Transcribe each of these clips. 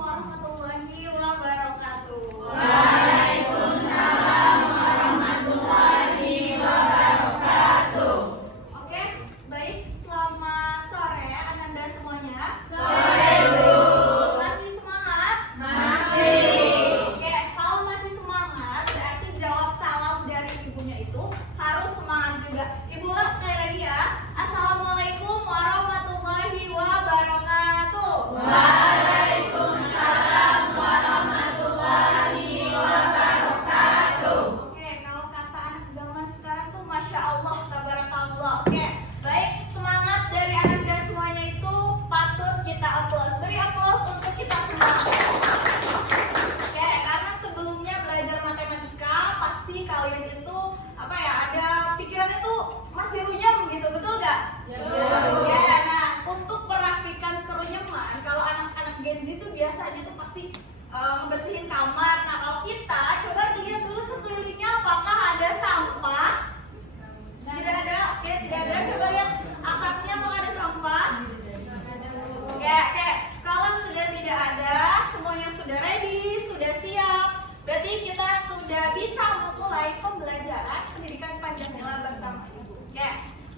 warahmatullahi wabarakatuh. Waalaikumsalam warahmatullahi wabarakatuh. Oke, baik. Selamat sore Ananda semuanya. Sore, Bu. Masih semangat? Masih. Oke, kalau masih semangat berarti jawab salam dari ibunya itu harus semangat juga. Ibu ulang sekali lagi ya. Assalamualaikum warahmatullahi wabarakatuh. Waalaikumsalam warahmatullahi wabarakatuh. Oke, kalau kata anak zaman sekarang tuh Masya Allah, tabarakallah. Oke, baik, semangat dari Ananda semuanya itu patut kita aplaus. Beri aplaus untuk kita semua. Oke, karena sebelumnya belajar matematika pasti kalian itu apa ya, ada pikirannya tuh masih runyam gitu, betul gak? Oke, nah untuk perapikan kerunyaman, kalau anak-anak Gen Z itu biasanya tuh pasti membersihin kamar. Nah kalau kita coba lihat dulu sekelilingnya apakah ada sampah? Tidak ada, oke, tidak ada. Coba lihat atasnya apakah ada sampah? Oke, kalau sudah tidak ada, semuanya sudah ready, sudah siap. Berarti kita sudah bisa memulai pembelajaran pendidikan Pancasila bersama Ibu. Oke,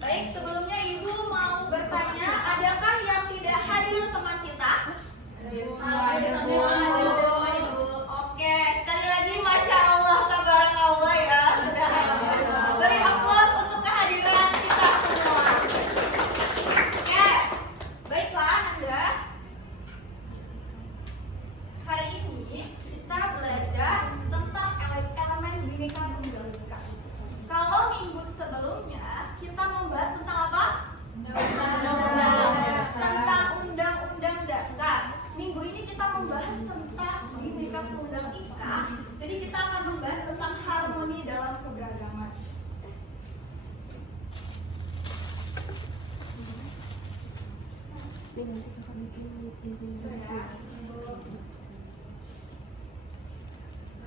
baik, sebelumnya Ibu mau bertanya, adakah yang tidak hadir teman kita? Oke, sekali lagi Masya Allah, tabarakallah ya, sudah hadir. Beri aplaus untuk kehadiran kita semua. Oke, baiklah Anda. Hari ini kita belajar tentang elemen Bhinneka Tunggal Ika. Kalau minggu sebelumnya kita membahas tentang apa? Tentang Undang-Undang Dasar. Minggu ini kita membahas tentang Bhinneka Tunggal Ika. Jadi kita akan membahas tentang harmoni dalam keberagaman.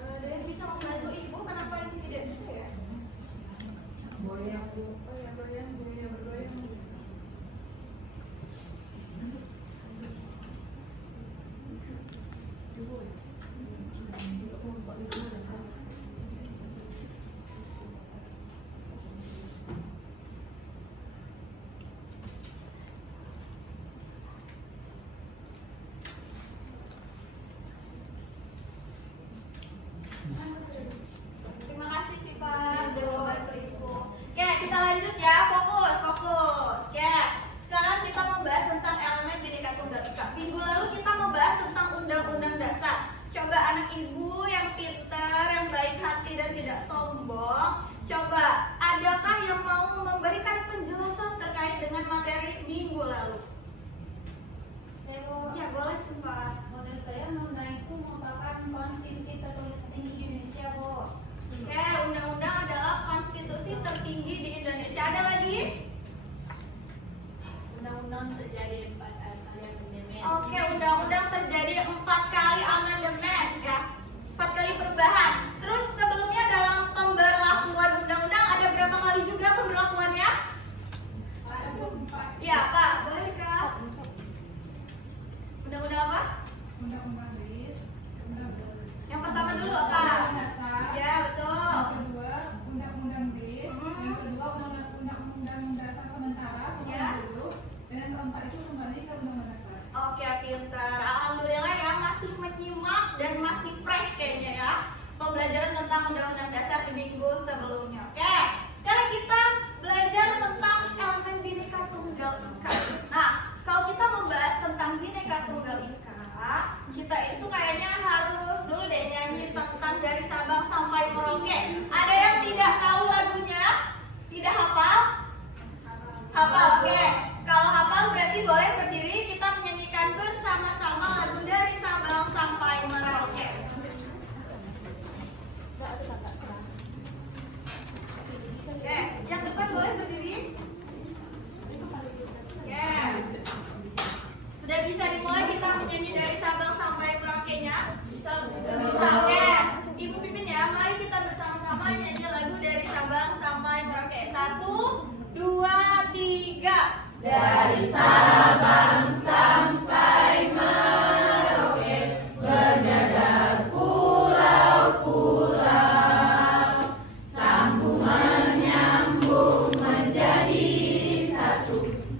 Ada yang bisa membantu Ibu? Kenapa ini tidak bisa ya? Goyang, Bu. Oh ya, goyang. Terima kasih sih Pak, sudah membantu Ibu. Oke, kita lanjut ya, fokus. Oke, sekarang kita membahas tentang elemen Bhinneka Tunggal Ika. Minggu lalu kita membahas tentang Undang-Undang Dasar. Coba anak Ibu yang pintar, yang baik hati dan tidak sombong, coba adakah yang mau memberikan penjelasan terkait dengan materi minggu lalu? Ya, boleh sih Pak. Menurut saya undang-undang itu merupakan konstitusi tertulis tertinggi di Indonesia, Bu. Oke, undang-undang adalah konstitusi tertinggi di Indonesia. Ada lagi? Undang-undang terjadi 4 kali amandemen. Oke, undang-undang terjadi 4 kali amandemen ya. 4 kali perubahan. Terus sebelumnya dalam pemberlakuan undang-undang ada berapa kali juga pemberlakuannya? Iya, Pak. Boleh Kak? Undang-undang apa? Undang-undang BIS, Yang pertama dulu, Kak. Dasar, Ya, betul. yang kedua Undang-Undang BIS, yang kedua Undang-Undang Dasar sementara Ya. dulu, dan yang keempat itu kembali ke Undang-Undang Dasar. Oke, pintar. Alhamdulillah ya, masih menyimak dan masih fresh kayaknya ya pembelajaran tentang Undang-Undang Dasar di minggu sebelumnya. Oke, sekarang kita belajar tentang elemen Bhinneka Tunggal Ika. Nah, kalau kita membahas tentang Bhinneka Tunggal Ika, kita itu kayaknya harus dulu deh nyanyi tentang dari Sabang sampai Merauke. Ada yang tidak tahu lagunya? Tidak hafal? Hafal, oke. Kalau hafal berarti boleh berdiri, kita menyanyikan bersama-sama lagu dari Sabang sampai Merauke.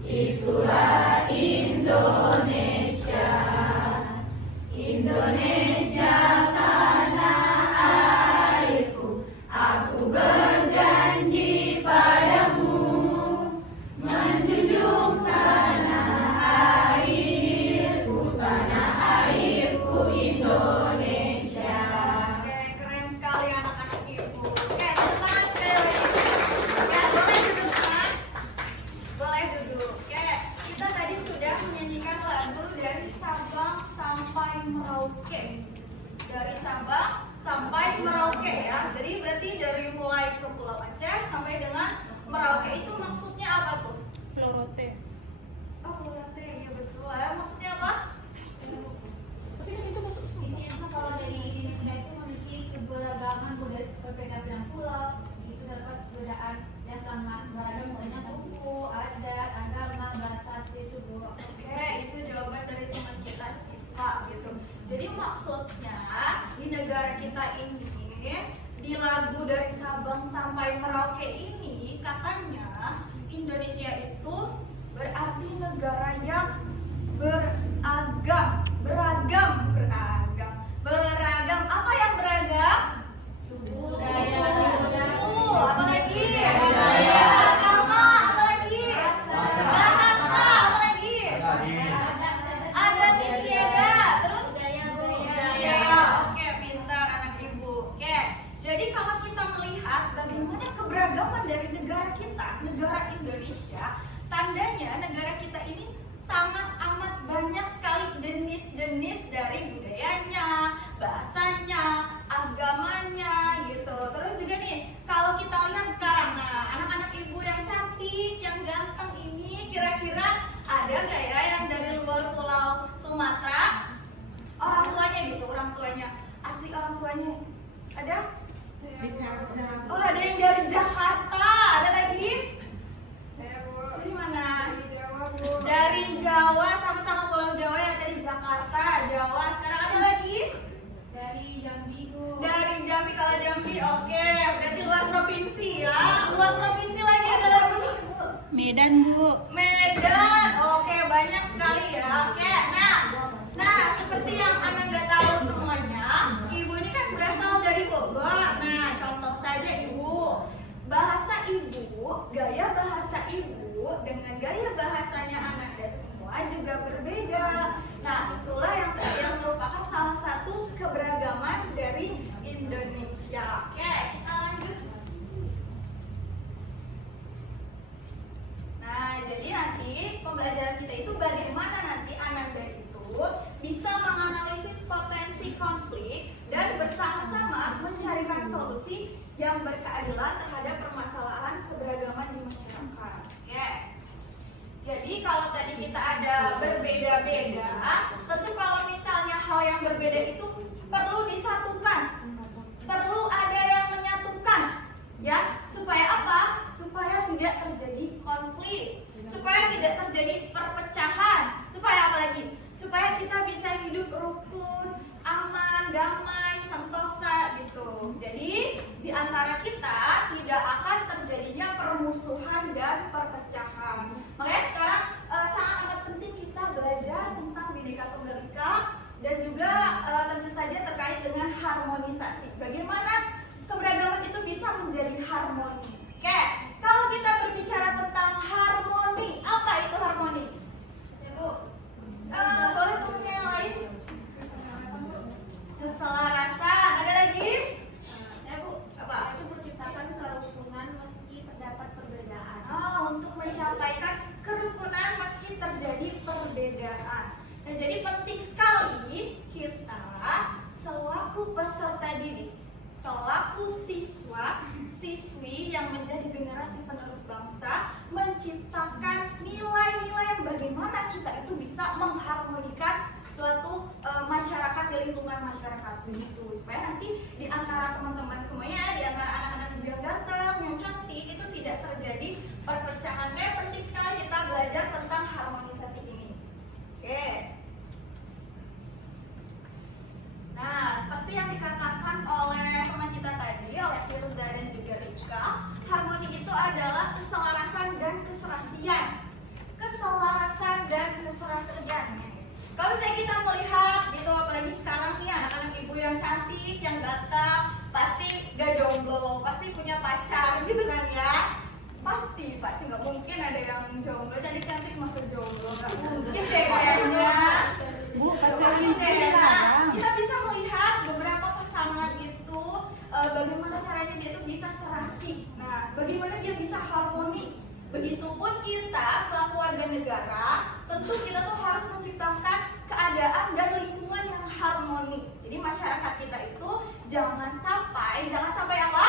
Itulah Indonesia. Indonesia tanah airku, aku berjanji padamu menjunjung tanah airku Indonesia. Oke, keren sekali anak-anak ibu. Oke, tepuk tangan sekali lagi. Oke, boleh duduk kan? Boleh duduk. Oke, kita tadi sudah menyanyikan lagu dari Sabang sampai Merauke. Dari Sabang sampai Merauke ya. Jadi berarti dari mulai ke Pulau Aceh sampai dengan Merauke itu maksudnya apa tuh? Lorote. Oh, Pulau Aceh, ya betul. Maksudnya apa? Tapi kan itu masuk semua. Intinya kalau dari Indonesia itu memiliki keberagaman budaya berbeda pulau, itu terdapat perbedaan yang sangat beragam, misalnya suku, adat, agama, bahasa itu Bu. Oke, itu jawaban dari teman kita Siva gitu. Jadi maksudnya di negara kita ini, di lagu dari Sabang sampai Merauke ini katanya Indonesia itu berarti negara yang beragam. Apa yang beragam? Budaya. Apa lagi? Budaya. Agama, apa lagi? Bahasa, apa lagi? Adat istiadat, terus budaya. Oke, pintar anak ibu. Oke, jadi kalau kita melihat bagaimana keberagaman dari negara kita, negara Indonesia, tandanya negara kita ini sangat amat banyak sekali jenis-jenis dari budayanya, bahasanya, agamanya gitu. Terus juga nih, kalau kita lihat sekarang, nah anak-anak ibu yang cantik, yang ganteng ini kira-kira ada nggak ya yang dari luar Pulau Sumatera? Orang tuanya, asli orang tuanya ada? Oh, ada yang dari Jakarta, ada lagi? Dari mana? Dari Jawa, sama-sama Pulau Jawa ya, tadi Jakarta, Jawa. Sekarang ada lagi? Dari Jambi Bu. Dari Jambi, kalau Jambi oke, berarti luar provinsi ya. Luar provinsi lagi ada lagi? Medan Bu. Medan, oke, banyak sekali ya. Oke, nah seperti yang Ananda tahu semuanya, ibu ini kan berasal dari Bogor. Nah, contoh saja ibu, bahasa ibu, gaya bahasa ibu dengan gaya bahasanya Ananda semua juga berbeda. Nah, itulah yang merupakan salah satu keberagaman dari Indonesia. Oke, kita lanjut. Nah, jadi nanti pembelajaran kita itu bagaimana nanti Ananda itu bisa menganalisis potensi konflik dan bersama-sama mencarikan solusi yang berkeadilan terhadap permasalahan keberagaman di masyarakat. Oke. Jadi kalau tadi kita ada berbeda-beda, tentu kalau misalnya hal yang berbeda itu perlu disatukan. Perlu ada yang menyatukan. Ya, supaya apa? Supaya tidak terjadi konflik, supaya tidak terjadi perpecahan, supaya apa lagi? Supaya kita bisa hidup rukun, aman, damai, sentosa gitu. Jadi di antara kita tidak akan terjadinya permusuhan dan perpecahan. Makanya sekarang sangat amat penting kita belajar tentang Bhinneka Tunggal Ika dan juga tentu saja terkait dengan harmonisasi. Bagaimana keberagaman itu bisa menjadi harmoni. Oke, kalau kita berbicara tentang harmoni, apa itu harmoni? Bu. Boleh punya yang lain? Keselarasan. Ada lagi? Bu. Apa? Itu menciptakan kerukunan meski terdapat perbedaan. Untuk mencapaikan kerukunan meski terjadi perbedaan. Nah, jadi penting sekali kita selaku peserta didik, selaku siswa, siswi yang menjadi generasi penerus bangsa, menciptakan nilai-nilai yang bagaimana kita itu bisa mengharmonikan suatu masyarakat di lingkungan masyarakat begitu, supaya nanti di antara teman-teman semuanya, di antara anak-anak yang ganteng, yang cantik itu tidak terjadi perpecahan. Penting sekali kita belajar tentang harmonisasi ini. Oke. Nah, seperti yang dikatakan oleh teman kita tadi, oleh Firza dan juga Rika, harmoni itu adalah keselarasan dan keserasian. keserasiannya. Kalau misalnya kita melihat gitu, apalagi sekarang nih anak-anak ibu yang cantik, yang ganteng, pasti gak jomblo, pasti punya pacar gitu kan ya. Pasti nggak mungkin ada yang jomblo, cantik-cantik masuk jomblo, nggak mungkin deh kayaknya. Bu, Nggak pacaran mungkin deh. itu Nah, larang. kita bisa melihat beberapa pasangan itu bagaimana caranya dia itu bisa serasi. Nah, bagaimana dia bisa harmoni. Begitupun kita selaku warga negara, tentu kita tuh harus menciptakan keadaan dan lingkungan yang harmoni. Jadi masyarakat kita itu jangan sampai apa?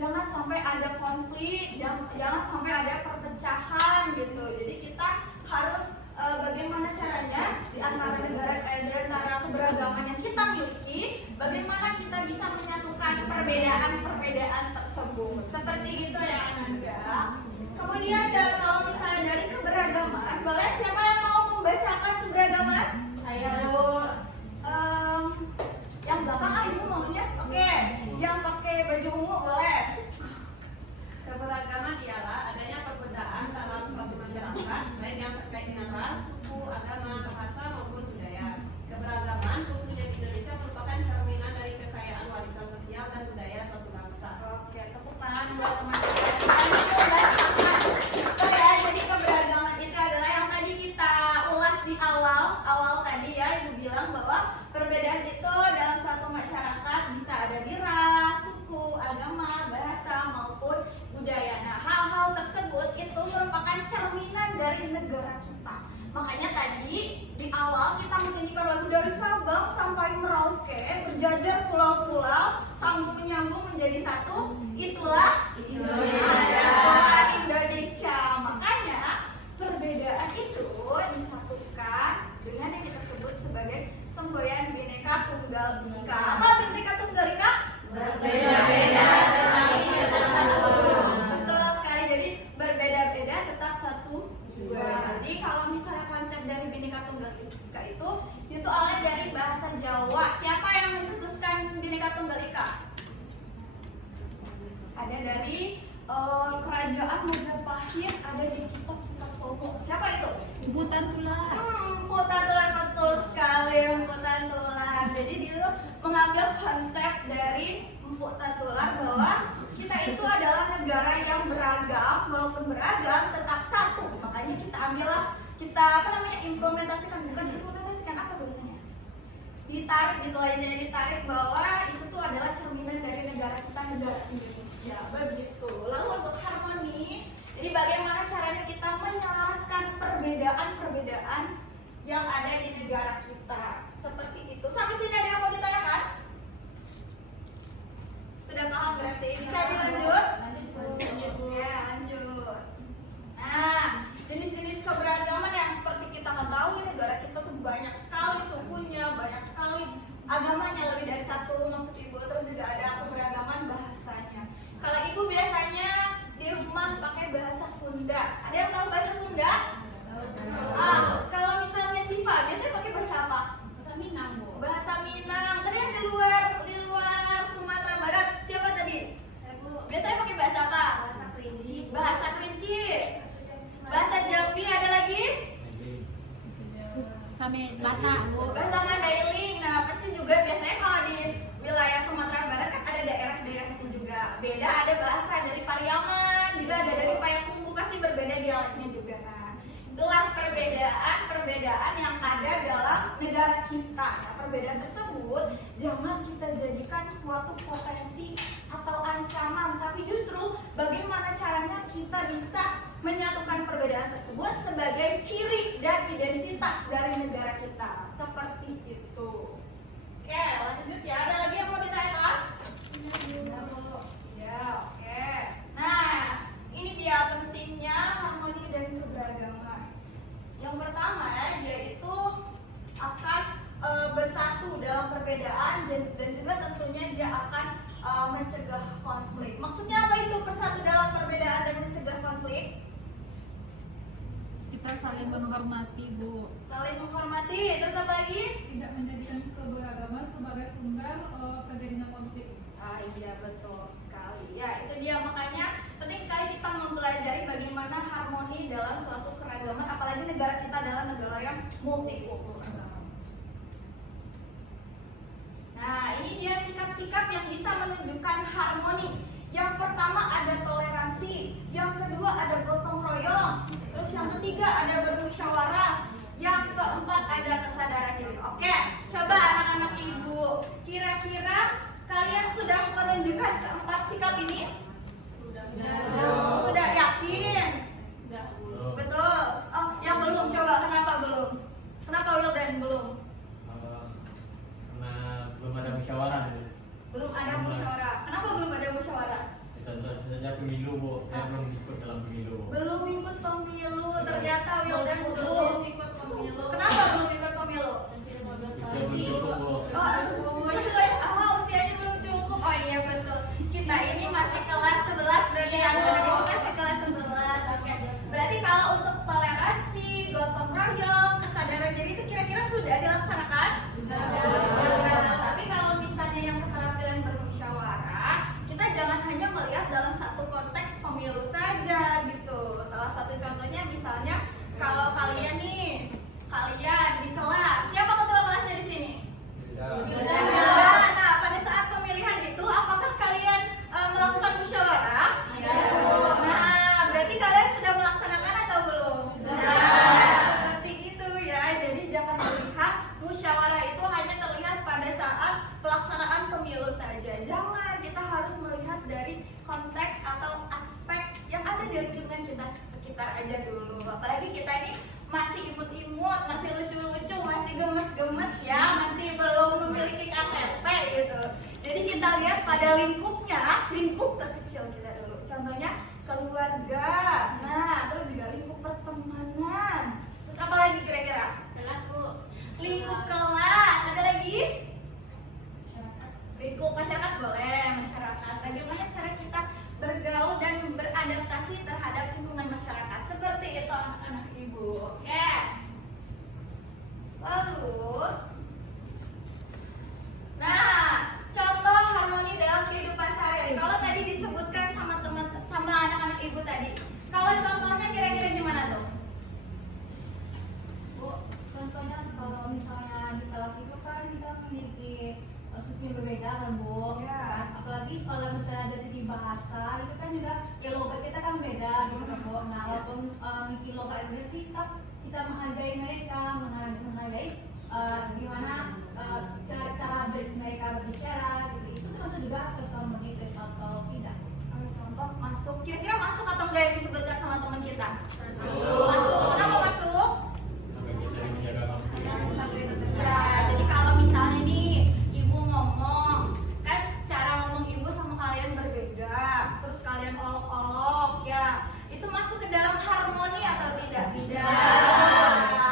Jangan sampai ada konflik, jangan sampai ada perpecahan gitu. Jadi kita harus bagaimana caranya di antara keberagaman yang kita miliki, bagaimana kita bisa menyatukan perbedaan tersebut. Seperti itu ya Ananda. Kemudian kalau misalnya dari keberagaman, boleh siapa yang mau membacakan keberagaman? Saya Yang belakang ibu maunya? Oke. Yang pakai baju ungu boleh. Keberagaman ialah adanya perbedaan dalam suatu masyarakat, baik yang terkait dengan ras, suku, agama, bahasa maupun budaya. Keberagaman khususnya di Indonesia merupakan cerminan dari kekayaan warisan sosial dan budaya suatu bangsa. Oke, tepuk tangan buat teman-teman. Itu ya, jadi keberagaman itu adalah yang tadi kita ulas di awal tadi ya, ibu bilang bahwa perbedaan itu dalam suatu masyarakat bisa ada di ras, suku, agama, bahasa maupun budaya. Nah, hal-hal tersebut itu merupakan cerminan dari negara kita. Makanya tadi di awal kita menyanyikan lagu dari Sabang sampai Merauke, berjajar pulau-pulau, sambung menyambung menjadi satu. Itulah Indonesia. Makanya perbedaan itu disatukan dengan yang kita sebut sebagai semboyan Bhinneka Tunggal Ika. Apa Bhinneka Tunggal Ika? berbeda-beda tetapi tetap satu. Betul sekali. Jadi berbeda-beda tetap satu juga. Jadi kalau misalnya konsep dari Bhinneka Tunggal Ika itu awalnya dari bahasa Jawa. Siapa yang mencetuskan Bhinneka Tunggal Ika? Ada dari kerajaan Majapahit, ada di kitab Sukastomo. Siapa itu? Ibu Tantular. Empu Tantular, betul sekali Empu Tantular. Jadi dia mengambil konsep dari Empu Tantular bahwa kita itu adalah negara yang beragam, walaupun beragam tetap satu. Makanya kita implementasikan, bukan implementasikan apa biasanya? Ditarik gitu aja, ditarik bahwa itu tuh adalah cerminan dari negara kita, negara Indonesia. Begitu. Lalu untuk harmoni, jadi bagaimana caranya kita menyelaraskan perbedaan-perbedaan yang ada di negara kita. Seperti itu. Sampai sini ada yang mau ditanyakan? Sudah paham berarti? Bisa dilanjut? Ya, lanjut. Nah, jenis-jenis keberagaman yang seperti kita ketahui, negara kita tuh banyak sekali sukunya, banyak sekali agamanya, lebih dari satu maksud ibu. Terus juga ada keberagaman bahasanya. Kalau ibu biasanya di rumah pakai bahasa Sunda. Ada yang tahu bahasa Sunda? Kalau misalnya Siva, biasanya pakai bahasa apa? Bahasa Minang, Bu. Bahasa Minang. Tadi yang di luar Sumatera Barat siapa tadi? Biasanya pakai bahasa apa? Bahasa Kerinci. Bahasa Kerinci. Bahasa Jambi ada lagi? Sampai Batak, Bu. Bahasa Mandailing. Nah, pasti juga biasanya kalau di wilayah Sumatera Barat kan ada daerah-daerah itu juga. Beda, ada bahasa dari Pariaman, juga ada dari Payakumbuh, pasti berbeda dialeknya juga. Nah, itulah perbedaan yang ada dalam negara kita. Nah, perbedaan tersebut jangan kita jadikan suatu potensi atau ancaman, tapi justru bagaimana caranya kita bisa menyatukan perbedaan tersebut sebagai ciri dan identitas dari negara kita. Seperti itu. Oke, lanjut ya. Ada lagi yang mau ditanyakan? Ya, oke. Nah, ini dia pentingnya harmoni dan keberagaman. Yang pertama, dia itu akan bersatu dalam perbedaan dan juga tentunya dia akan mencegah konflik. Maksudnya apa itu bersatu dalam perbedaan dan mencegah konflik? Kita saling menghormati, Bu. Saling menghormati. Terus apa lagi? Tidak menjadikan keberagaman sebagai sumber terjadinya konflik. Iya, betul sekali. Ya, itu dia, makanya penting sekali kita mempelajari bagaimana harmoni dalam royong multikultural. Nah, ini dia sikap-sikap yang bisa menunjukkan harmoni. Yang pertama ada toleransi, yang kedua ada gotong royong, terus yang ketiga ada bermusyawarah, yang keempat ada kesadaran diri. Oke, coba anak-anak ibu, kira-kira kalian sudah menunjukkan keempat sikap ini? Sudah yakin? Betul. Oh, yang belum, coba kenapa belum? Kenapa Wildan belum? Karena belum ada musyawarah. Belum ada musyawarah. Kenapa belum ada musyawarah? Contoh saja pemilu, Bu. Saya belum ikut dalam pemilu. Belum ikut pemilu. Ternyata Wildan belum ikut pemilu. Kenapa belum ikut pemilu? Usia belum cukup, Bu. Usianya belum cukup. Oh iya betul. Kita ini masih kelas 11 berarti anak-anak ibu masih kelas 11. Oke. Berarti kalau untuk toleransi, gotong royong, kesadaran diri itu kira-kira sudah dilaksanakan? Sudah. Tapi kalau misalnya yang keterampilan bermusyawarah, kita jangan hanya melihat dalam satu konteks pemilu saja gitu. Salah satu contohnya misalnya kalau kalian nih, kalian di kelas, siapa ketua kelasnya di sini? Wildan. Nah, pada saat pemilihan itu, apakah kalian melakukan musyawarah? Nah, berarti kalian sudah melaksanakan atau belum? Sudah. Seperti itu ya. Jadi jangan melihat musyawarah itu hanya terlihat pada saat pelaksanaan pemilu saja. Jangan, kita harus melihat dari konteks atau aspek yang ada di lingkungan kita sekitar aja dulu. Apalagi kita ini masih imut-imut, masih lucu-lucu, masih gemes-gemes ya, masih belum memiliki KTP gitu. Jadi kita lihat pada lingkupnya, lingkup terkecil kita dulu. Contohnya keluarga, nah terus juga lingkup pertemanan. Terus apa lagi kira-kira? Kelas, Bu. Lingkup kelas, ada lagi? Lingkup masyarakat boleh, masyarakat. Bagaimana cara kita bergaul dan beradaptasi terhadap lingkungan masyarakat? Seperti itu anak-anak ibu. Oke. Lalu, nah, contoh harmoni dalam kehidupan sehari-hari. Kalau tadi disebutkan sama anak-anak ibu tadi, kalau contohnya kira-kira gimana tuh? Bu, contohnya kalau misalnya di kelas itu kan kita memiliki suku yang berbeda kan, Bu. Ya. Kan? Apalagi kalau misalnya dari segi bahasa itu kan juga ya logat kita kan beda gitu kan, Bu. Nah, walaupun memiliki logat yang berbeda, kita menghargai mereka, menghargai gimana cara mereka berbicara gitu. Itu termasuk juga contoh harmoni atau tidak? Contoh masuk, kira-kira masuk atau enggak yang disebutkan sama teman kita? Masuk. Masuk. Kenapa masuk? Maka kita menjaga waktu. Ya, jadi kalau misalnya nih ibu ngomong, kan cara ngomong ibu sama kalian berbeda, terus kalian olok-olok ya, itu masuk ke dalam harmoni atau tidak? Tidak.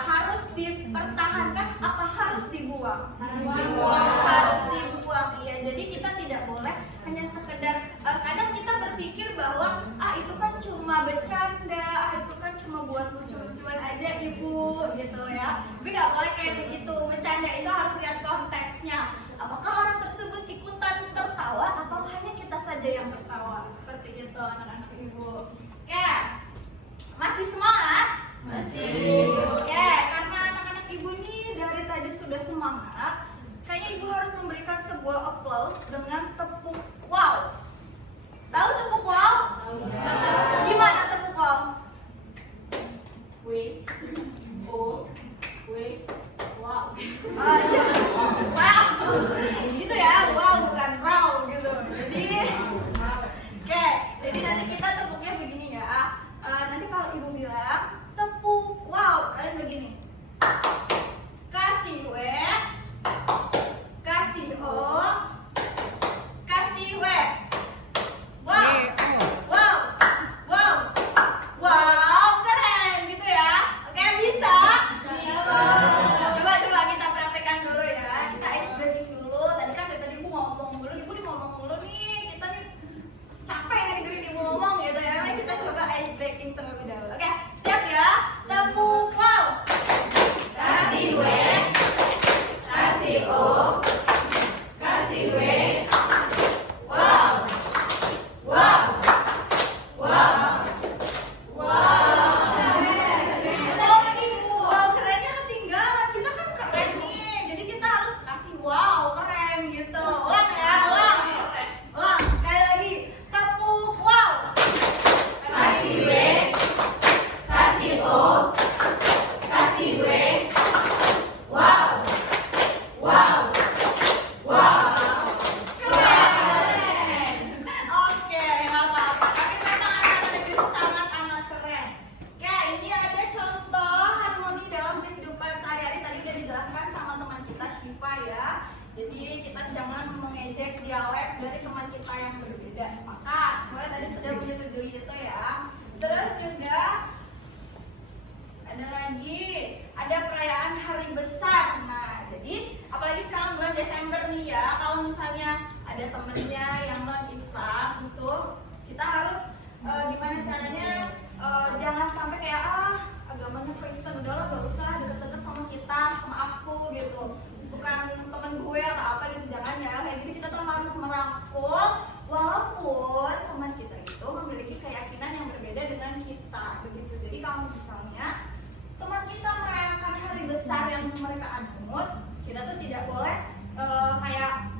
Harus dipertahankan apa harus dibuang? Harus dibuang. Harus dibuang. Iya, jadi kita tidak boleh hanya sekedar kadang kita berpikir bahwa itu kan cuma bercanda, itu kan cuma buat lucu-lucuan aja ibu gitu ya. Tapi nggak boleh kayak begitu. Bercanda itu harus lihat konteksnya. Apakah orang tersebut ikutan tertawa atau hanya kita saja yang tertawa? Seperti itu anak-anak ibu. Oke, masih semangat? Masih. Oke, karena anak-anak ibu ini dari tadi sudah semangat, kayaknya ibu harus memberikan sebuah applause dengan tepuk wow. Tahu tepuk wow? Gimana tepuk wow? Wow. Iya. Wow. Gitu ya, wow bukan raw gitu. Jadi, oke, jadi nanti berbeda. Sepakat? Semuanya tadi sudah menyetujui itu ya. Terus juga ada lagi, ada perayaan hari besar. Nah, jadi apalagi sekarang bulan Desember nih ya, kalau misalnya ada temennya yang non Islam gitu, kita harus gimana caranya jangan sampai kayak agamanya Kristen, udahlah gak usah deket-deket sama kita, sama aku gitu, bukan temen gue atau apa gitu, jangan ya. Kayak gini kita tuh harus merangkul walaupun teman kita itu memiliki keyakinan yang berbeda dengan kita begitu. Jadi kalau misalnya teman kita merayakan hari besar yang mereka anut, kita tuh tidak boleh kayak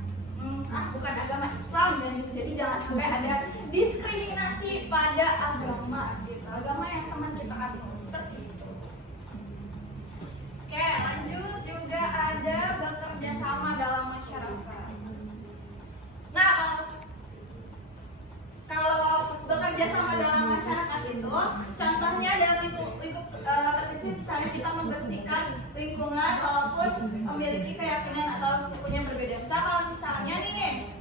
bukan agama Islam dan gitu. Jadi jangan sampai ada diskriminasi pada agama gitu, agama yang teman kita anut seperti itu. Oke, lanjut juga ada bekerja sama dalam masyarakat. Nah, kalau bekerja sama dalam masyarakat itu, contohnya dari lingkup terkecil, misalnya kita membersihkan lingkungan walaupun memiliki keyakinan atau suku yang berbeda. Kalau misalnya nih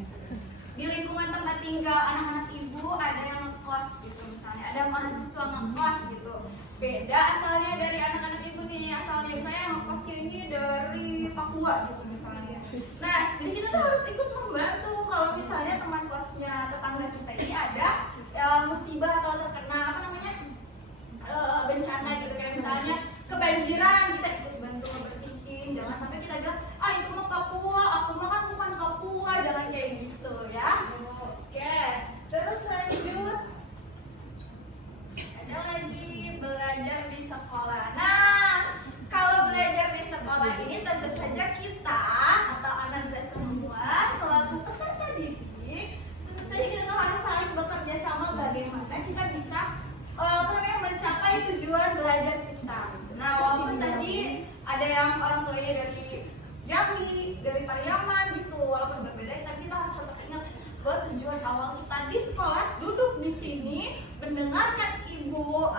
di lingkungan tempat tinggal anak-anak ibu ada yang ngekos gitu, misalnya ada mahasiswa ngekos gitu, beda asalnya dari anak-anak ibu nih, asalnya misalnya yang ngekos ini dari Papua gitu misalnya. Nah, jadi kita tuh harus ikut membantu kalau misalnya teman kosnya tetangga kita ini ada musibah atau terkena apa namanya bencana gitu, kayak misalnya kebanjiran, kita ikut bantu ngebersihin. Jangan sampai kita bilang itu mah Papua, aku mah kan bukan Papua, jangan kayak gitu ya. Oke, terus lanjut ada lagi belajar di sekolah. Nah, kalau belajar di sekolah ini tentu saja kita atau Anda semua selaku peserta didik, tentu saja kita tuh harus saling bekerja sama bagaimana kita bisa mencapai tujuan belajar kita. Nah, walaupun tadi ada yang orang tuanya dari Jambi, dari Pariaman gitu, walaupun berbeda, tapi kita harus tetap ingat bahwa tujuan awal kita di sekolah duduk di sini mendengarkan ibu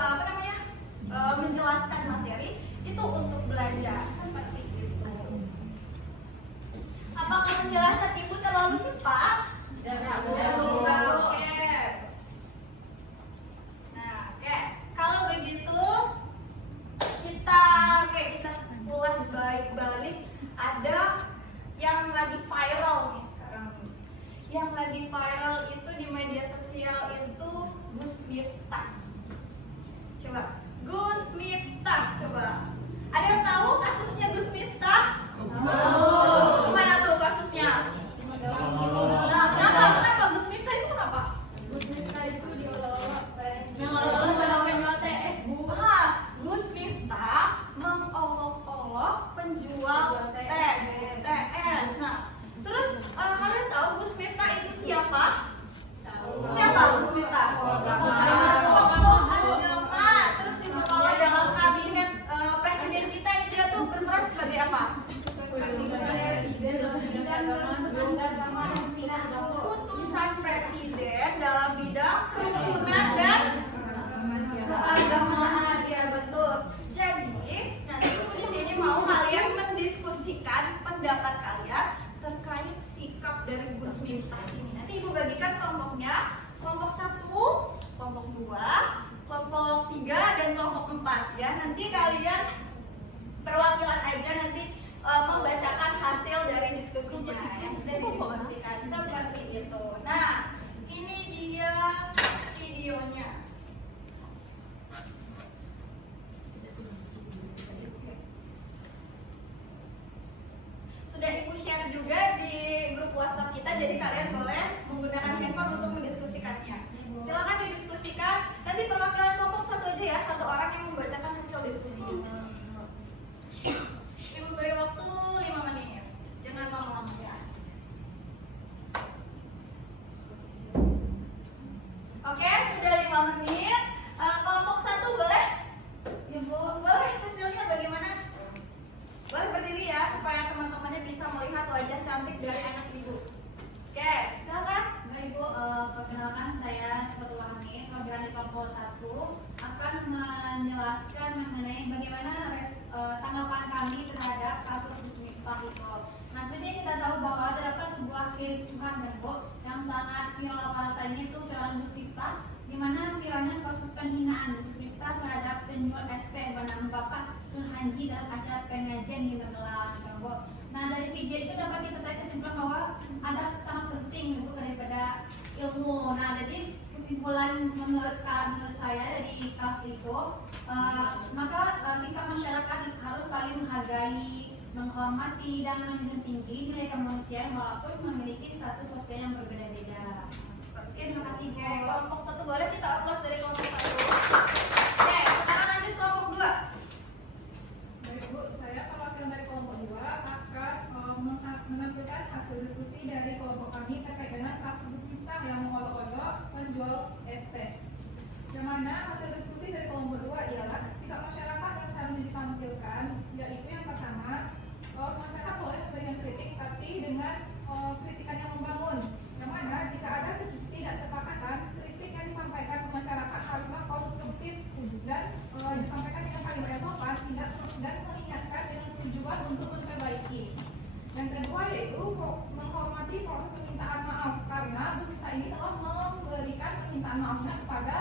menjelaskan materi itu untuk belajar seperti itu. Apakah penjelasan ibu terlalu cepat? Oke. Nah, oke. Kalau begitu kita ulas balik. Ada yang lagi viral nih sekarang. Yang lagi viral itu di media sosial itu Gus Miftah. Coba, Gus Miftah, coba. Ada yang tahu kasusnya Gus Miftah? Gimana tuh kasusnya? Nah, kenapa Gus Miftah itu kenapa? Gus Miftah itu diolok-olok sama penjual TS, Bu. Gus Miftah mengolok-olok penjual TS. Nah, terus kalian tahu Gus Miftah itu siapa? Siapa Gus Miftah? Tokoh agama. Terus juga kalau dalam kabinet presiden kita dia tuh berperan sebagai apa? Utusan presiden dalam bidang kerukunan dan keagamaan, ya betul. Jadi nanti aku di sini mau kalian mendiskusikan pendapat kalian terkait sikap dari Gus Miftah ini. Nanti ibu bagikan kelompoknya, kelompok 1, kelompok 2, kelompok 3 dan kelompok 4 ya. Nanti kalian perwakilan aja nanti membacakan hasil dari diskusinya yang sudah didiskusikan seperti itu. Nah, ini dia videonya. Sudah ibu share juga di grup WhatsApp kita, jadi kalian boleh menggunakan handphone untuk mendiskusikannya. Silakan didiskusikan. Nanti perwakilan kelompok 1 aja ya, 1 orang yang membacakan hasil diskusinya. Ibu beri waktu 5 menit. Jangan lama-lama ya. Oke, sudah 5 menit. Kelompok 1 boleh? Ya, Bu. Boleh, hasilnya bagaimana? Boleh berdiri ya, supaya teman-temannya bisa melihat wajah cantik dari anak ibu. Oke, silakan. Baik, Ibu, perkenalkan saya Sepatu Wahmi, pelajaran di kelompok 1 akan menjelaskan mengenai bagaimana tanggapan kami terhadap kasus Gus Miftah itu. Nah, seperti kita tahu bahwa terdapat sebuah kericuhan dan Bu yang sangat viral bahasanya itu seorang Gus Miftah, di mana viralnya kasus penghinaan Gus Miftah terhadap penjual ST bernama Bapak Sunhanji dalam acara pengajian di Magelang, Cirebon. Nah, dari video itu dapat kita tarik kesimpulan bahwa adab sangat penting Bu daripada ilmu. Nah, jadi kesimpulan menurut saya dari kelas itu, maka sikap masyarakat harus saling menghargai, menghormati dan menjunjung tinggi nilai kemanusiaan walaupun memiliki status sosial yang berbeda-beda. Seperti terima kasih Bu. Oke, kelompok 1 boleh kita aplaus dari kelompok 1. Oke, sekarang lanjut kelompok 2. Baik Bu, saya perwakilan dari kelompok 2 akan menampilkan hasil diskusi dari kelompok kami terkait dengan kasus kita yang mengolok-olok penjual ST. Yang mana hasil diskusi dari kelompok 2 ialah sikap masyarakat yang seharusnya ditampilkan, yaitu yang pertama, masyarakat boleh memberikan kritik tapi dengan kritikan yang membangun. Yang mana jika ada ketidaksepakatan, kritik yang disampaikan ke masyarakat haruslah konstruktif dan disampaikan dengan kalimat yang sopan, tidak dan mengingatkan dengan tujuan untuk memperbaiki. Yang kedua yaitu menghormati proses permintaan maaf, karena Gus Miftah ini telah memberikan permintaan maafnya kepada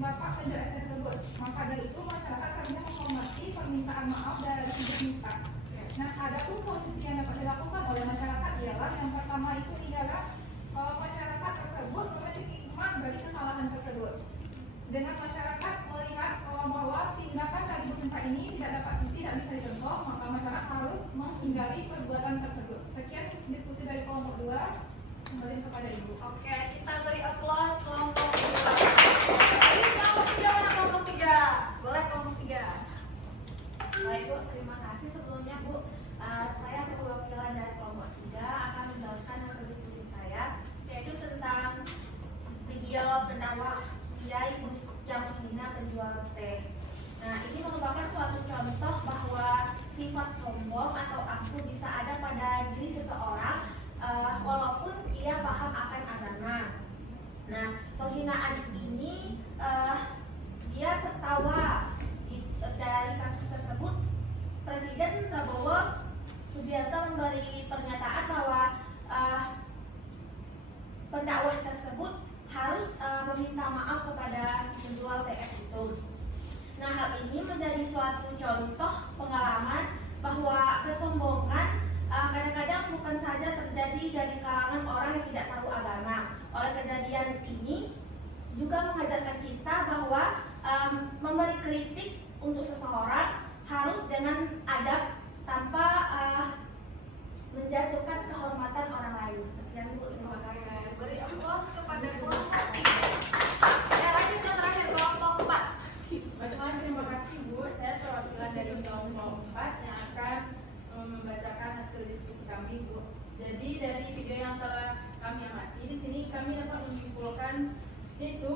Bapak penjual ST tersebut. Maka dari itu masyarakat seharusnya menghormati permintaan maaf dari Gus Miftah. Nah, ada pun solusi yang dapat dilakukan oleh masyarakat ialah yang pertama itu ialah masyarakat tersebut memiliki hikmah bagi kesalahan tersebut. Dengan masyarakat melihat bahwa tindakan dari Gus Miftah ini tidak bisa dicontoh, maka masyarakat harus menghindari perbuatan tersebut. Sekian diskusi dari kelompok 2. Kembali kepada Ibu. Oke, kita beri aplaus kelompok 2. Jadi kelompok 3 mana kelompok 3? Boleh kelompok 3. Baik Bu, terima kasih sebelumnya Bu. Saya perwakilan dari kelompok 3 akan menjelaskan hasil diskusi saya, yaitu tentang video pendakwah Kiai Gus yang menghina penjual teh. Nah, ini merupakan suatu contoh bahwa sifat sombong atau aku bisa ada pada diri seseorang walaupun ia paham akan agama. Nah, penghinaan ini dia tertawa dari kasus tersebut. Presiden Prabowo Subianto memberi pernyataan bahwa pendakwah tersebut harus meminta maaf kepada penjual TS itu. Nah, hal ini menjadi suatu contoh pengalaman bahwa kesombongan kadang-kadang bukan saja terjadi dari kalangan orang yang tidak tahu agama. Oleh kejadian ini juga mengajarkan kita bahwa memberi kritik untuk seseorang harus dengan adab tanpa menjatuhkan kehormatan orang lain. Sekian Bu, terima kasih. Beri aplaus kepada kelompok 3. Ya, lanjut ke terakhir kelompok 4. Baiklah, terima kasih Bu. Saya perwakilan dari kelompok 4 yang akan membacakan hasil diskusi kami Bu. Jadi dari video yang telah kami amati di sini kami dapat menyimpulkan itu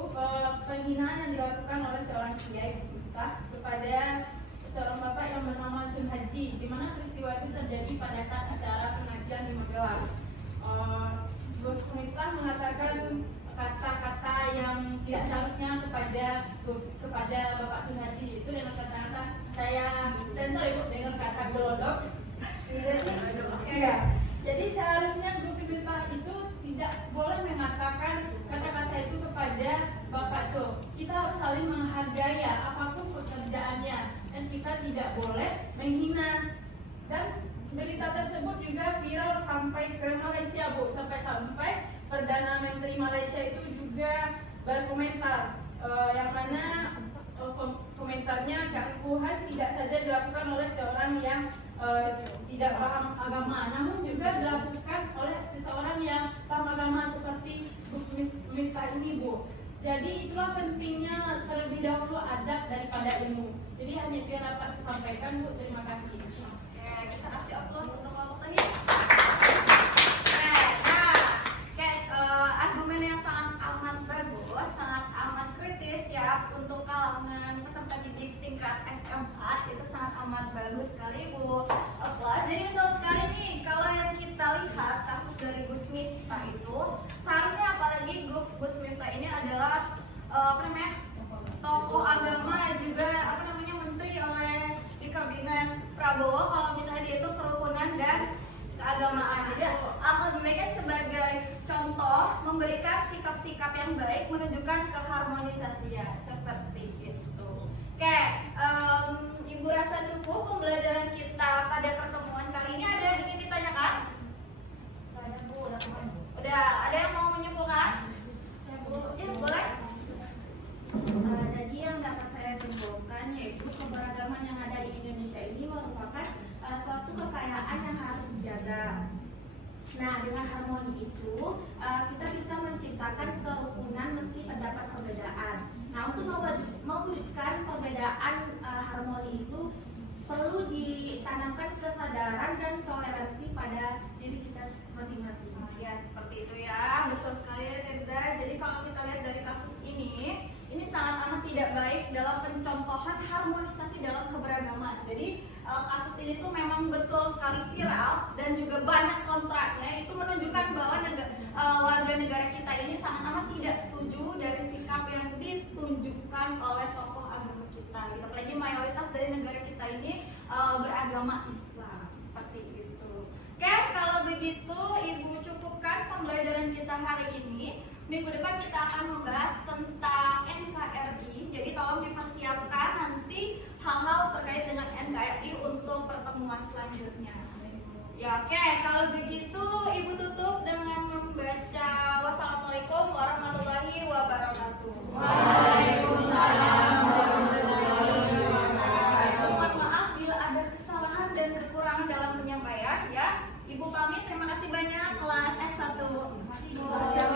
penghinaan yang dilakukan oleh seorang kiai Miftah kepada seorang bapak yang bernama Sunhanji, di mana peristiwa itu terjadi pada saat acara pengajian di Magelang. Gus Miftah mengatakan kata-kata yang tidak seharusnya kepada Bapak Sunhanji, itu dengan kata-kata saya sensor Ibu dengan kata gelodok. Iya. Jadi seharusnya Gus Miftah itu tidak boleh mengatakan kata-kata itu kepada Bapak itu. Kita harus saling menghargai apapun pekerjaannya dan kita tidak boleh menghina. Dan berita tersebut juga viral sampai ke Malaysia Bu, sampai Perdana Menteri Malaysia itu juga berkomentar yang mana komentarnya keangkuhan tidak saja dilakukan oleh seorang yang tidak paham agama, namun juga dilakukan oleh seseorang yang paham agama seperti Gus Miftah ini Bu. Jadi itulah pentingnya terlebih dahulu adab daripada ilmu. Jadi hanya itu yang dapat saya sampaikan Bu. Terima kasih. Oke, kita kasih aplaus untuk kelompok terakhir. Argumen yang sangat amat bagus, sangat amat kritis ya untuk kalangan peserta didik tingkat SM4 itu sangat amat bagus sekali Bu. Jadi betul sekali nih kalau yang kita lihat kasus dari Gus Miftah itu seharusnya apalagi Gus Miftah ini adalah tokoh agama juga menteri oleh di kabinet Prabowo, kalau misalnya dia itu kerukunan dan keagamaan. Jadi akan baiknya sebagai contoh memberikan sikap-sikap yang baik, menunjukkan keharmonisasian seperti itu. Oke, Ibu rasa cukup pembelajaran kita pada pertemuan kali ini. Ada yang ingin ditanyakan? Ada Bu, udah kemarin. Udah, ada yang mau menyimpulkan? Ya Bu, Ya, boleh. jadi yang dapat saya simpulkan yaitu keberagaman yang ada di Indonesia ini merupakan suatu kekayaan yang harus dijaga. Nah, dengan harmoni itu kita bisa menciptakan kerukunan meski terdapat perbedaan. Nah, untuk mewujudkan perbedaan harmoni itu perlu ditanamkan kesadaran dan toleransi pada diri kita masing-masing. Ya, seperti itu ya. Betul sekali ya, Tirza. Jadi kalau kita lihat dari kasus ini sangat amat tidak baik dalam pencontohan harmonisasi dalam keberagaman. Jadi kasus ini tuh memang betul sekali viral dan juga banyak kontraknya. Itu menunjukkan bahwa warga negara kita ini sangat amat tidak setuju dari sikap yang ditunjukkan oleh tokoh agama kita. Gitu. Apalagi mayoritas dari negara kita ini beragama Islam. Seperti itu. Oke, kalau begitu Ibu cukupkan pembelajaran kita hari ini. Minggu depan kita akan membahas tentang NKRI. Jadi tolong dipersiapkan nanti hal-hal terkait dengan NKRI untuk pertemuan selanjutnya. Ya, oke, kalau begitu Ibu tutup dengan membaca wassalamualaikum warahmatullahi wabarakatuh. Waalaikumsalam warahmatullahi wabarakatuh. Mohon maaf bila ada kesalahan dan kekurangan dalam penyampaian ya. Ibu pamit, terima kasih banyak kelas F1. Terima kasih Bu.